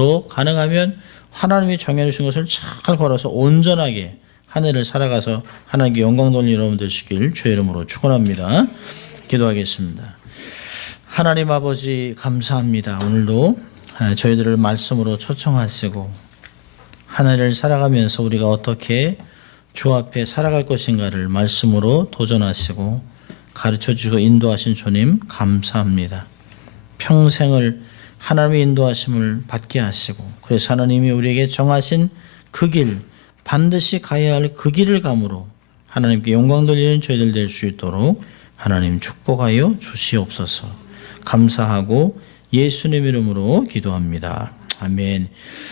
또 가능하면 하나님이 정해주신 것을 잘 걸어서 온전하게 한 해를 살아가서 하나님께 영광 돌리는 여러분 되시길 주의 이름으로 축원합니다. 기도하겠습니다. 하나님 아버지 감사합니다. 오늘도 저희들을 말씀으로 초청하시고 한 해를 살아가면서 우리가 어떻게 주 앞에 살아갈 것인가를 말씀으로 도전하시고 가르쳐주시고 인도하신 주님 감사합니다. 평생을 하나님의 인도하심을 받게 하시고 그래서 하나님이 우리에게 정하신 그 길, 반드시 가야 할 그 길을 감으로 하나님께 영광 돌리는 저희들 될 수 있도록 하나님 축복하여 주시옵소서. 감사하고 예수님 이름으로 기도합니다. 아멘.